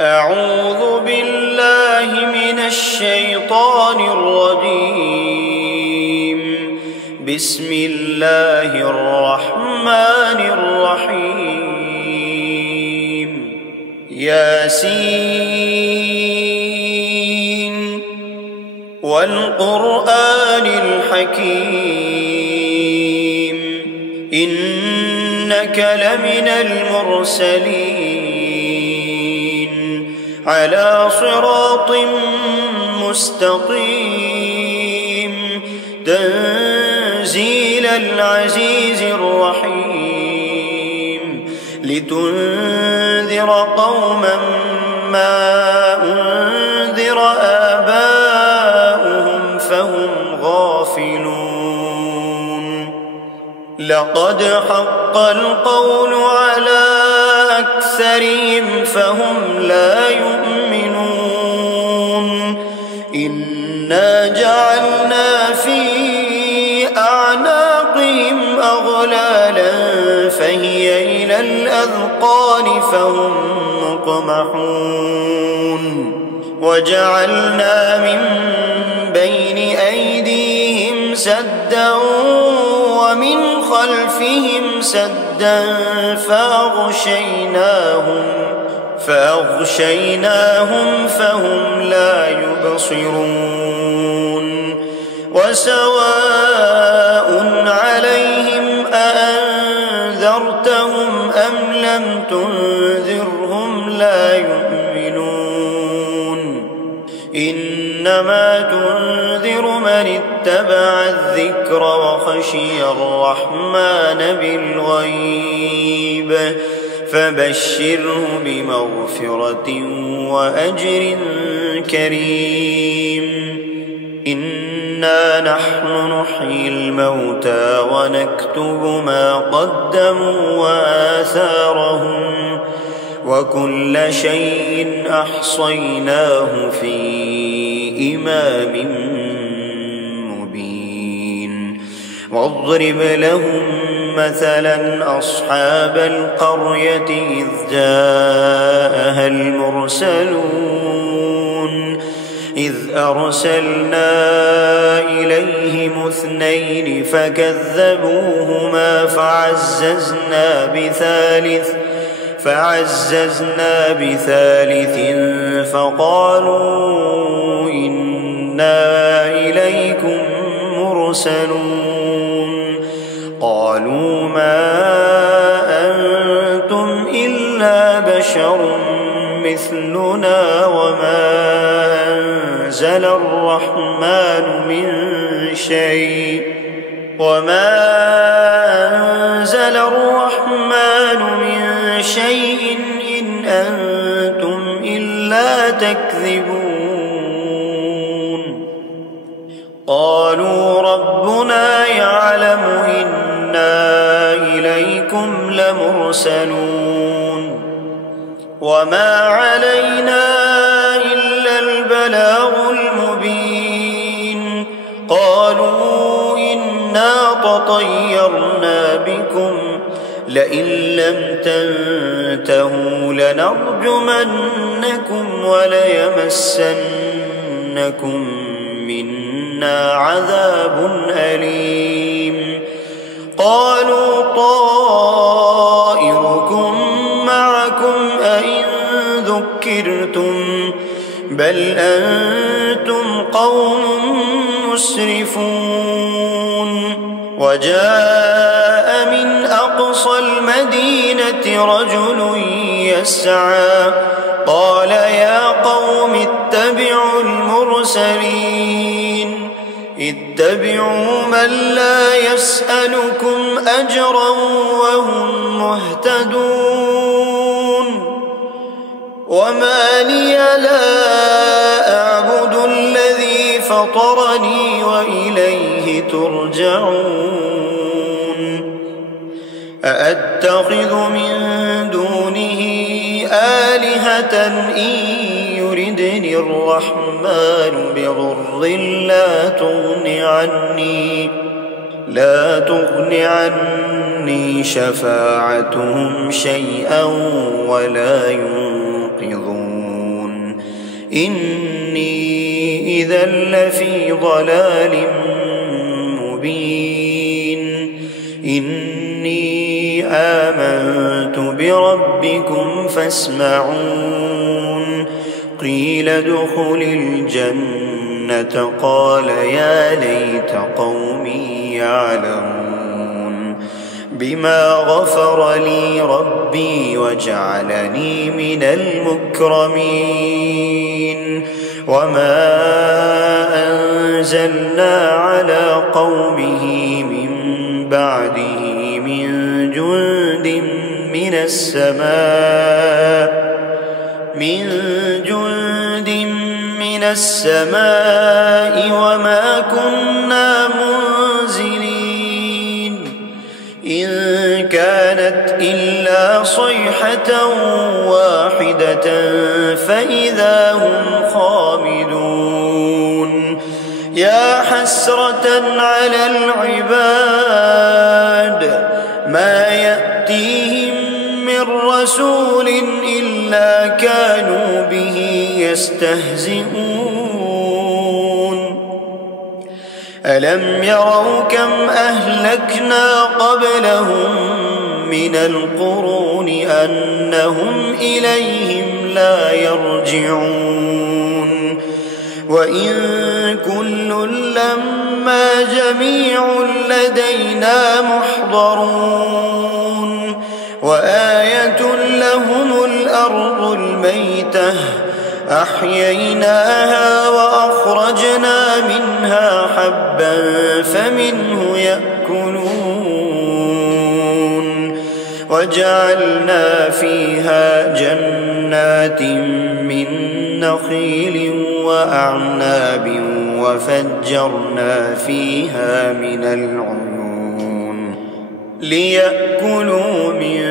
أعوذ بالله من الشيطان الرجيم. بسم الله الرحمن الرحيم. ياسين والقرآن الحكيم إنك لمن المرسلين على صراط مستقيم تنزيل العزيز الرحيم لتنذر قوما ما أنذر آباؤهم فهم غافلون. لقد حق القول على أكثرهم فهم لا يؤمنون. إنا جعلنا في أعناقهم أغلالا فهي إلى الأذقان فهم مقمحون. وجعلنا من بين أيديهم سدا ومن خلفهم سدا فأغشيناهم فهم لا يبصرون. وسواء عليهم أأنذرتهم أم لم تنذرهم لا يؤمنون. إنما تنذر من اتبع الذكر وخشي الرحمن بالغيب فبشره بمغفرة وأجر كريم. إنا نحن نحيي الموتى ونكتب ما قدموا وآثارهم وكل شيء أحصيناه في إمام مبين. واضرب لهم مثلا أصحاب القرية إذ جاءها المرسلون إذ أرسلنا إليهم 2 فكذبوهما فعززنا بثالث فقالوا إنا إليكم مرسلون. قالوا ما أنتم إلا بشر مثلنا وما أنزل الرحمن من شيء إن أنتم إلا تكذبون. قالوا ربنا يعلم إنا إليكم لمرسلون وما علينا إلا البلاغ المبين. قالوا إنا تطيرنا بكم لئن لم تنتهوا لنرجمنكم وليمسنكم منا عذاب أليم. قالوا طائركم معكم أئن ذكرتم بل أنتم قوم مسرفون. وجاء من أقصى المدينة رجل يسعى قال يا قوم اتبعوا المرسلين اتبعوا من لا يسألكم أجرا وهم مهتدون. وما لي لا أعبد الذي فطرني وإليه ترجعون. أأتخذ من دونه آلهة إن يردني الرحمن بضر لا تغن عني شفاعتهم شيئا ولا ينقذون. إني إذا لفي ضلال مبين إني آمنت بربكم فاسمعون قيل ادخل الجنة قال يا ليت قومي يعلمون بما غفر لي ربي وجعلني من المكرمين وما أنزلنا على قومه من بعده من جند من السماء وما كنا منزلين إن كانت إلا صيحة واحدة فإذا هم خامدون يا حسرة على العباد ما يأتيهم من رسول إلا كانوا به يستهزئون ألم يروا كم أهلكنا قبلهم من القرون أنهم إليهم لا يرجعون وإن كل لما جميع لدينا محضرون وآية لهم الأرض الميتة أحييناها وأخرجنا منها حبا فمنه يأكلون وجعلنا فيها جنات من نخيل وأعناب وفجرنا فيها من العيون ليأكلوا من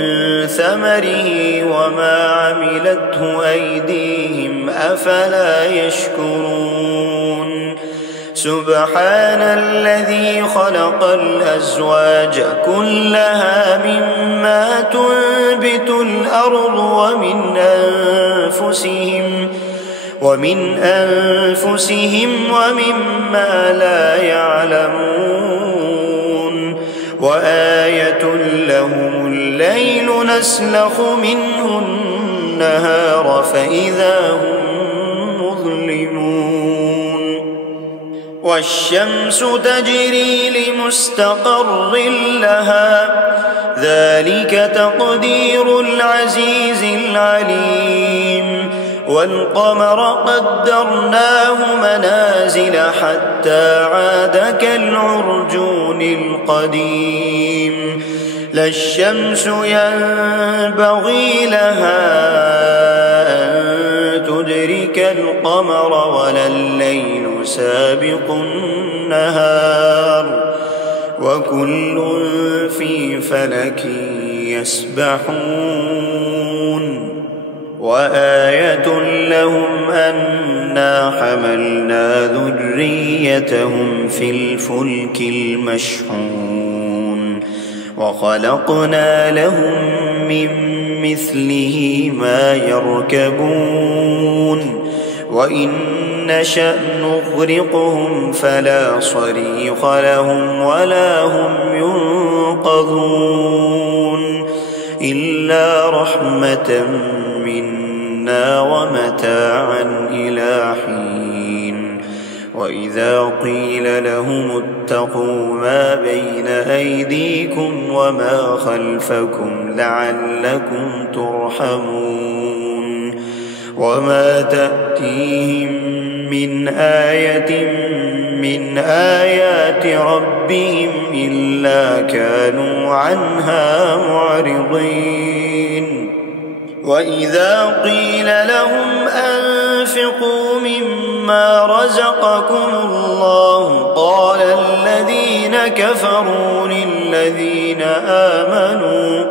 ثمره وما عملته أيديهم أفلا يشكرون سبحان الذي خلق الأزواج كلها مما تنبت الأرض ومن أنفسهم ومما لا يعلمون وآية لهم الليل نسلخ منه النهار فإذا هم مظلمون والشمس تجري لمستقر لها ذلك تقدير العزيز العليم والقمر قدرناه منازل حتى عاد كالعرجون القديم لا الشمس ينبغي لها أن تدرك القمر ولا الليل سابق النهار وكل في فلك يسبحون وآية لهم أنا حملنا ذريتهم في الفلك المشحون وخلقنا لهم من مثله ما يركبون وإن نشأ نغرقهم فلا صريخ لهم ولا هم ينقذون إلا رحمة منا ومتاعا إلى حين وإذا قيل لهم اتقوا ما بين أيديكم وما خلفكم لعلكم ترحمون وما تأتيهم من آية من آيات ربهم إلا كانوا عنها معرضين وإذا قيل لهم أنفقوا مما رزقكم الله قال الذين كفروا للذين آمنوا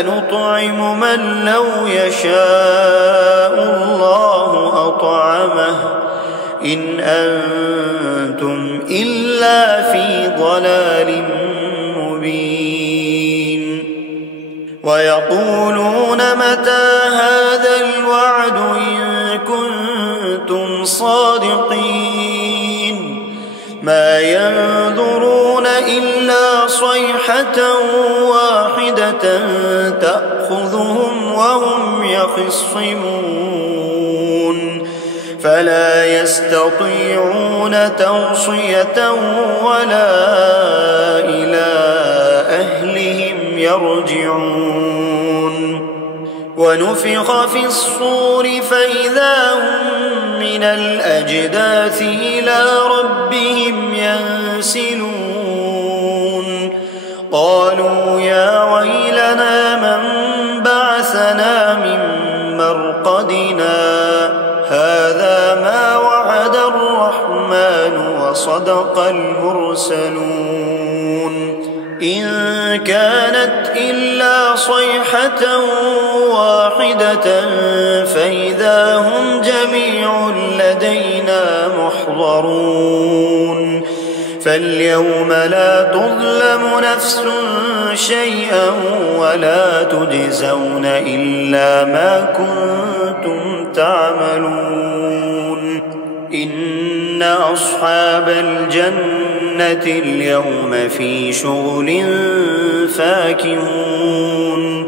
أنطعم من لو يشاء الله أطعمه إن أنتم إلا في ضلال مبين ويقولون متى هذا الوعد إن كنتم صادقين ما ينظرون إلا صيحة واحدة تأخذهم وهم يخصمون فلا يستطيعون توصية ولا إلى أهلهم يرجعون ونفخ في الصور فإذا هم من الأجداث إلى ربهم ينسلون قالوا يا ويلنا من بعثنا من مرقدنا هذا ما وعد الرحمن وصدق المرسلون إن كانت إلا صيحة واحدة فإذا هم جميع لدينا محضرون فاليوم لا تظلم نفس شيئا ولا تجزون إلا ما كنتم تعملون إن أصحاب الجنة اليوم في شغل فاكهون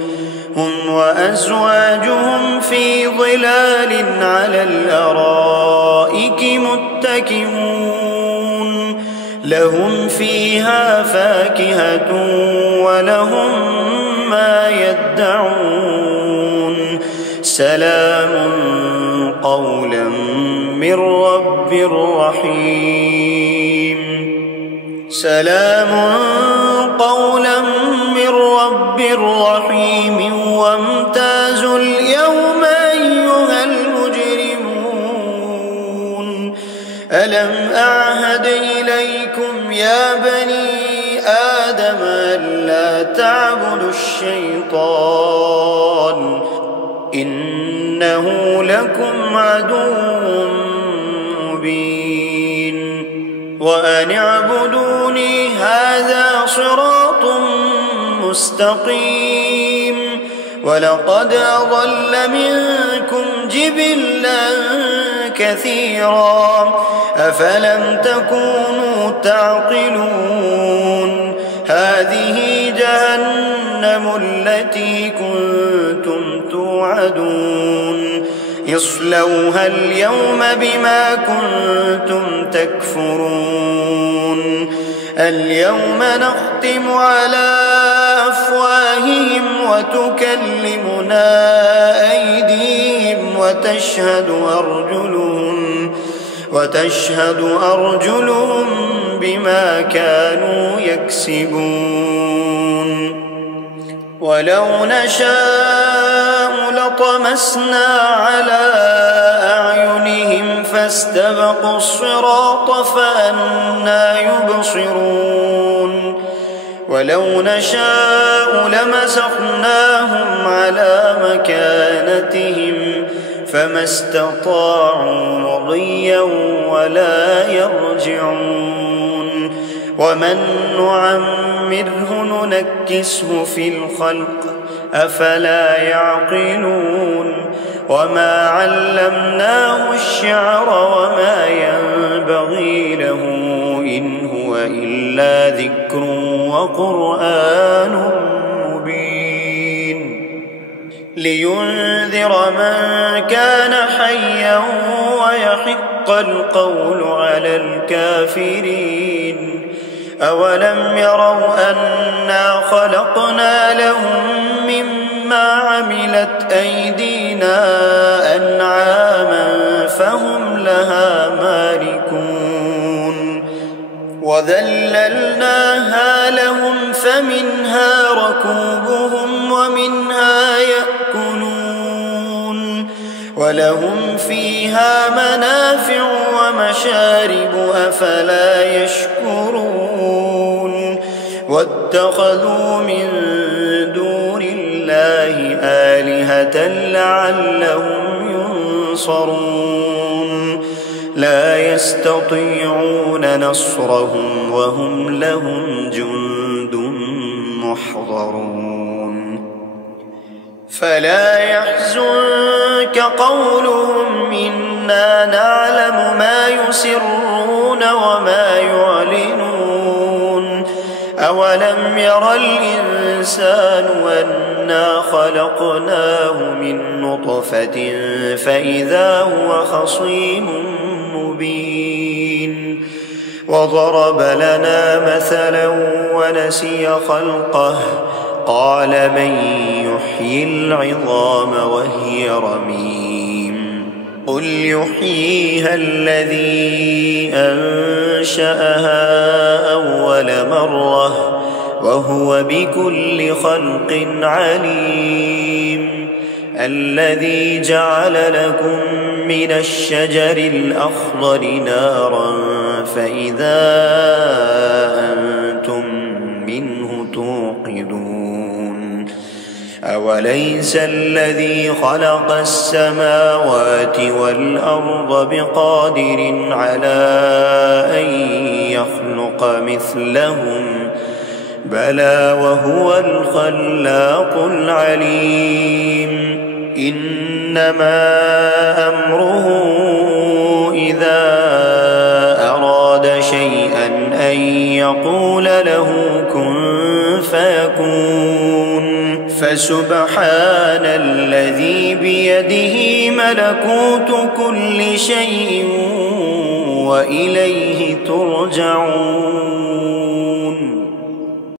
هم وأزواجهم في ظلال على الأرائك متكئون لهم فيها فاكهة ولهم ما يدعون سلام قولا من رب رحيم سلام قولا من رب رحيم وامتازوا اليوم أيها المجرمون ألم أعهد إليكم يا بني آدم ألا تعبدوا الشيطان إنه لكم عدو مبين وأن اعبدوني هذا صراط مستقيم ولقد أضل منكم جبلا كثيرا أفلم تكونوا تعقلون هذه جهنم التي كنتم توعدون اصلوها اليوم بما كنتم تكفرون اليوم نختم على أفواههم وتكلمنا أيديهم وتشهد أرجلهم بما كانوا يكسبون ولو نشاء لطمسنا على أعينهم فاستبقوا الصراط فأنى يبصرون ولو نشاء لمسخناهم على مكانتهم فما استطاعوا مضيا ولا يرجعون ومن نعمره ننكسه في الخلق أفلا يعقلون وما علمناه الشعر وما ينبغي له إن هو إلا ذكر وقرآن مبين لينذر من كان حيا ويحق القول على الكافرين أولم يروا أنا خلقنا لهم مما عملت أيدينا أنعاما فهم لها مالكون وذللناها لهم فمنها ركوبهم ومنها يأكلون ولهم فيها منافع ومشارب أفلا يشكرون واتخذوا من دون الله آلهة لعلهم ينصرون لا يستطيعون نصرهم وهم لهم جند محضرون فلا يحزنك قولهم إنا نعلم ما يسرون وما يعلنون أولم ير الإنسان أنا خلقناه من نطفة فإذا هو خصيم مبين وضرب لنا مثلا ونسي خلقه قال من يحيي العظام وهي رميم قل يحييها الذي أنشأها أول مرة وهو بكل خلق عليم الذي جعل لكم من الشجر الأخضر نارا فإذا أنتم منه توقدون أوليس الذي خلق السماوات والأرض بقادر على أن يخلق مثلهم بلى وهو الخلاق العليم إنما أمره إذا أراد شيئا أن يقول له كن فيكون فسبحان الذي بيده ملكوت كل شيء وإليه ترجعون